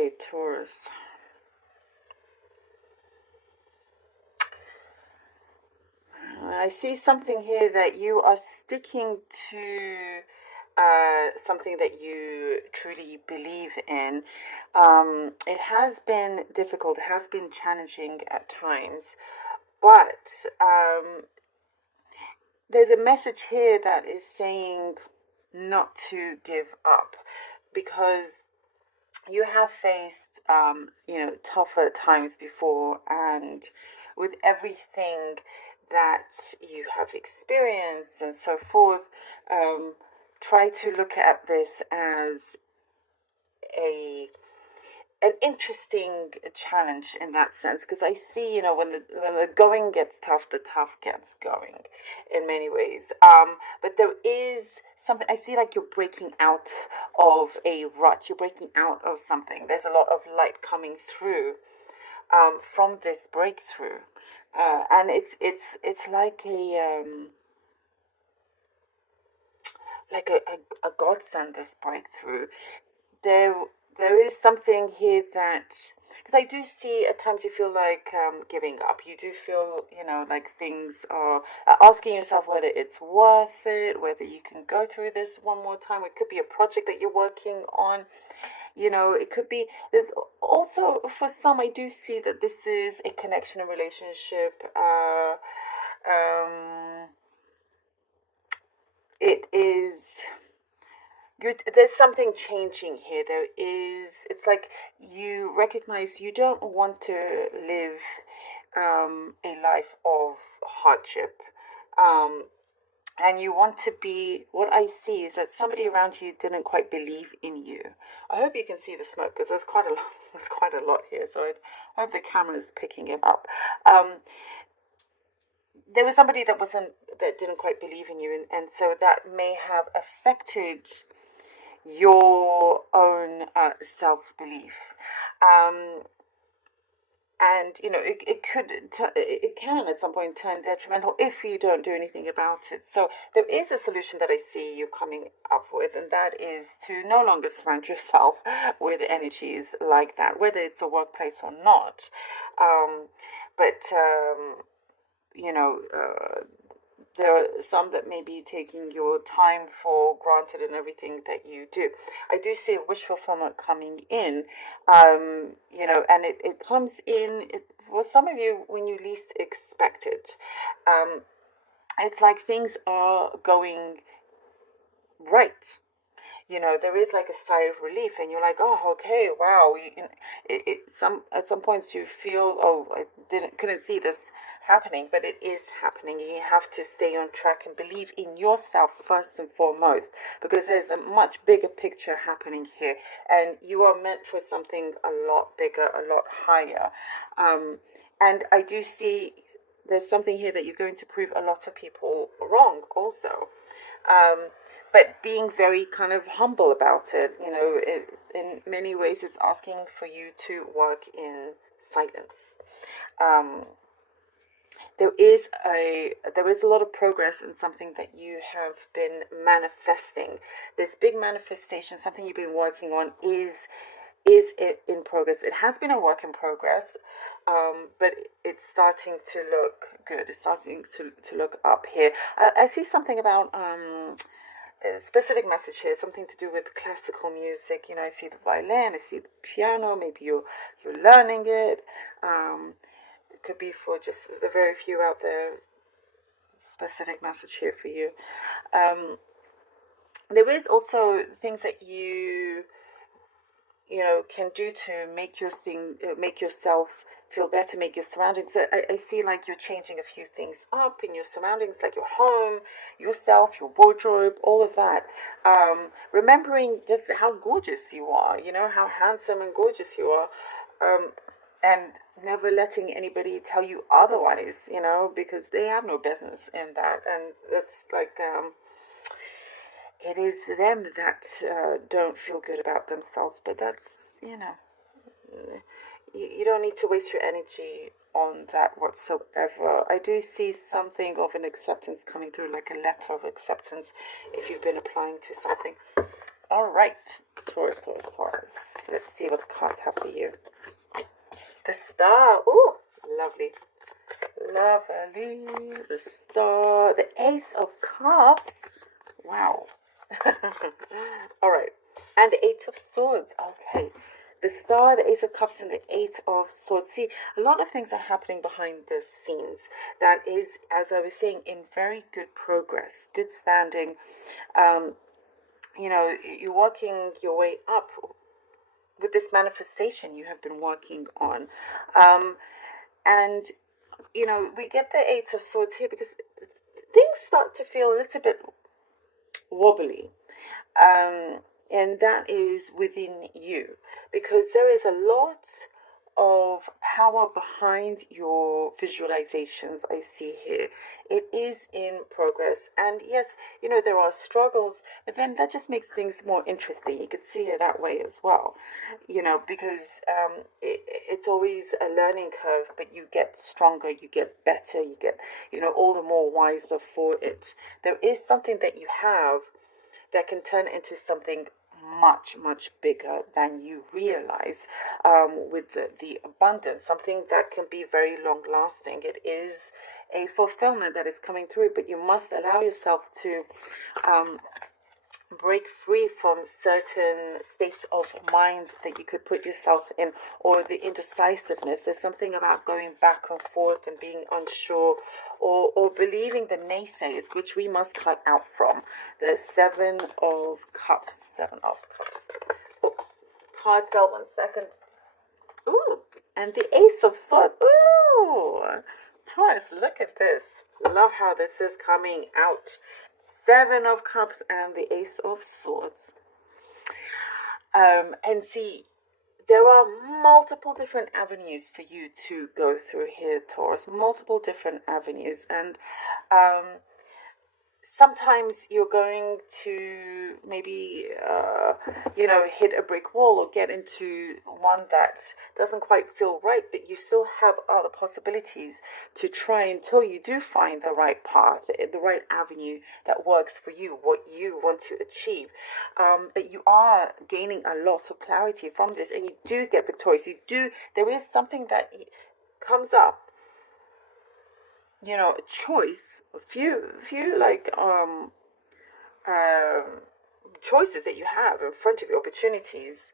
Okay, Taurus. I see something here that you are sticking to something that you truly believe in. It has been difficult, it has been challenging at times, but there's a message here that is saying not to give up, because you have faced, tougher times before, and with everything that you have experienced and so forth, try to look at this as a an interesting challenge in that sense, because I see, when the going gets tough, the tough gets going in many ways. But there is something I see, like you're breaking out of a rut. You're breaking out of something. There's a lot of light coming through from this breakthrough, and it's like a godsend. This breakthrough, there there is something here that, because I do see at times you feel like giving up. You do feel, like things are, asking yourself whether it's worth it, whether you can go through this one more time. It could be a project that you're working on. It could be, there's also, for some, I do see that this is a connection, a relationship. Um, it is. There's something changing here. It's like you recognize you don't want to live a life of hardship. Um, and you want to be, what I see is that somebody around you didn't quite believe in you. I hope you can see the smoke, because there's quite a lot, there's quite a lot here. So I hope the camera's picking it up. There was somebody that didn't quite believe in you, and so that may have affected your own self belief. Um, and it can at some point turn detrimental if you don't do anything about it. So there is a solution that I see you coming up with, and that is to no longer surround yourself with energies like that, whether it's a workplace or not. But you know uh, there are some that may be taking your time for granted in everything that you do. I do see a wish fulfillment coming in, and it comes in, for some of you, when you least expect it. Um, it's like things are going right. There is like a sigh of relief, and you're like, oh, okay, wow. At some points you feel, oh, I couldn't see this happening, but it is happening. You have to stay on track and believe in yourself first and foremost, because there's a much bigger picture happening here, and you are meant for something a lot bigger, a lot higher. And I do see there's something here that you're going to prove a lot of people wrong also. Um, but being very kind of humble about it. In many ways, it's asking for you to work in silence. Um, there is a lot of progress in something that you have been manifesting. This big manifestation, something you've been working on, is it in progress. It has been a work in progress, but it's starting to look good. It's starting to look up here. I see something about a specific message here, something to do with classical music. I see the violin, I see the piano. Maybe you're learning it. It could be for just the very few out there. Specific message here for you. Um, there is also things that you can do to make yourself feel better, make your surroundings. I see like you're changing a few things up in your surroundings, like your home, yourself, your wardrobe, all of that. Remembering just how gorgeous you are, how handsome and gorgeous you are, and never letting anybody tell you otherwise, because they have no business in that, and that's like. It is them that don't feel good about themselves, but that's, you know, you don't need to waste your energy on that whatsoever. I do see something of an acceptance coming through, like a letter of acceptance, if you've been applying to something. All right, Taurus, Taurus, Taurus. Let's see what cards have for you. The Star. Ooh, lovely. Lovely. The Star. The Ace of Cups. Wow. All right. And the Eight of Swords. Okay. The Star, the Ace of Cups, and the Eight of Swords. See, a lot of things are happening behind the scenes that is, as I was saying, in very good progress, good standing. You're working your way up with this manifestation you have been working on. And, we get the Eight of Swords here because things start to feel a little bit wobbly. And that is within you because there is a lot of power behind your visualizations I see here. It is in progress, and yes, there are struggles, but then that just makes things more interesting. You could see it that way as well, because it's always a learning curve, but you get stronger, you get better, you get all the more wiser for it. There is something that you have that can turn into something much, much bigger than you realize, with the abundance, something that can be very long lasting. It is a fulfillment that is coming through, but you must allow yourself to break free from certain states of mind that you could put yourself in, or the indecisiveness. There's something about going back and forth and being unsure, or believing the naysayers, which we must cut out from. The Seven of Cups. Seven of Cups. Oh, card fell 1 second. Ooh, and the Ace of Swords. Ooh, Taurus, look at this. Love how this is coming out. Seven of Cups and the Ace of Swords. And see, there are multiple different avenues for you to go through here, Taurus. Multiple different avenues. And sometimes you're going to maybe, hit a brick wall or get into one that doesn't quite feel right, but you still have other possibilities to try until you do find the right path, the right avenue that works for you, what you want to achieve. But you are gaining a lot of clarity from this, and you do get victorious. There is something that comes up, a choice, a few like choices that you have in front of you, opportunities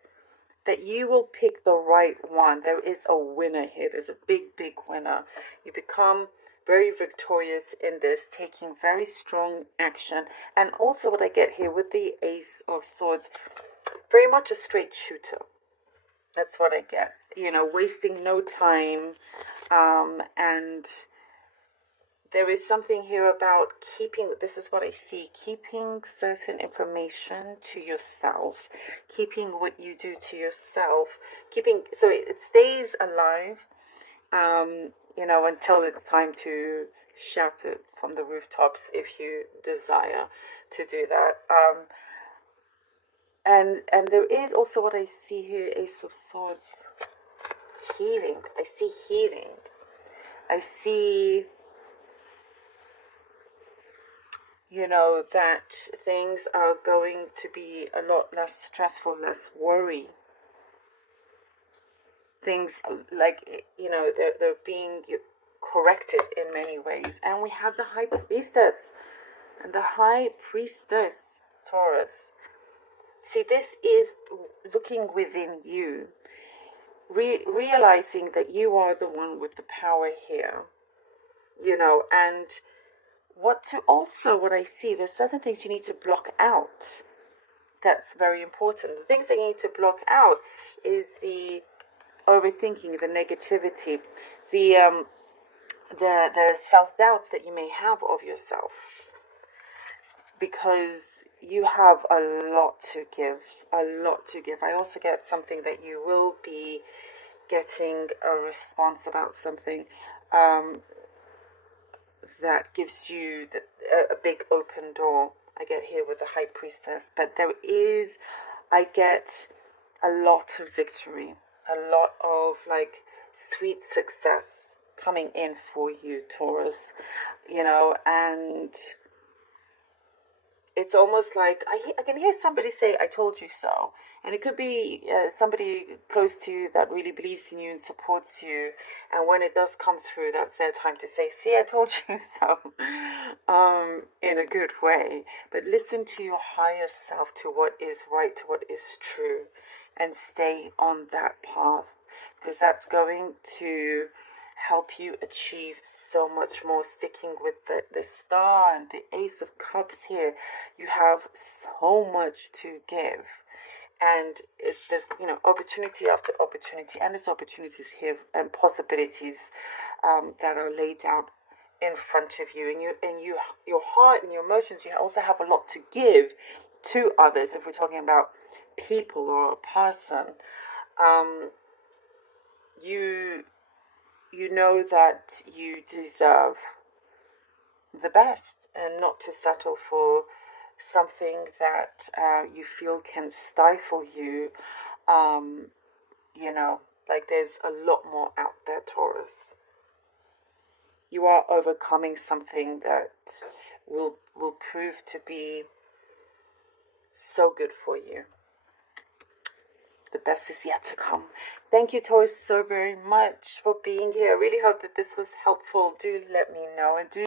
that you will pick the right one. There is a winner here. There's a big winner. You become very victorious in this, taking very strong action. And also what I get here with the Ace of Swords, very much a straight shooter. That's what I get. Wasting no time, and there is something here about keeping, this is what I see, keeping certain information to yourself, keeping what you do to yourself, so it stays alive, until it's time to shout it from the rooftops if you desire to do that. And there is also what I see here, Ace of Swords, healing. I see healing. I see, that things are going to be a lot less stressful, less worry. Things like, they're being corrected in many ways. And we have the High Priestess. And the High Priestess, Taurus. See, this is looking within you. Realizing that you are the one with the power here. And what I see, there's certain things you need to block out. That's very important. The things that you need to block out is the overthinking, the negativity, the self-doubts that you may have of yourself. Because you have a lot to give, I also get something that you will be getting a response about something, that gives you a big open door. I get here with the High Priestess, but I get a lot of victory, a lot of sweet success coming in for you, Taurus, and it's almost like I can hear somebody say, I told you so. And it could be somebody close to you that really believes in you and supports you. And when it does come through, that's their time to say, see, I told you so, in a good way. But listen to your higher self, to what is right, to what is true, and stay on that path, because that's going to help you achieve so much more. Sticking with the star and the ace of cups here, you have so much to give, and there's opportunity after opportunity, and there's opportunities here and possibilities that are laid out in front of you, and your heart and your emotions. You also have a lot to give to others. If we're talking about people or a person, you know that you deserve the best, and not to settle for something that you feel can stifle you. Like there's a lot more out there, Taurus. You are overcoming something that will prove to be so good for you. The best is yet to come. Thank you, Taurus, so very much for being here. I really hope that this was helpful. Do let me know, and do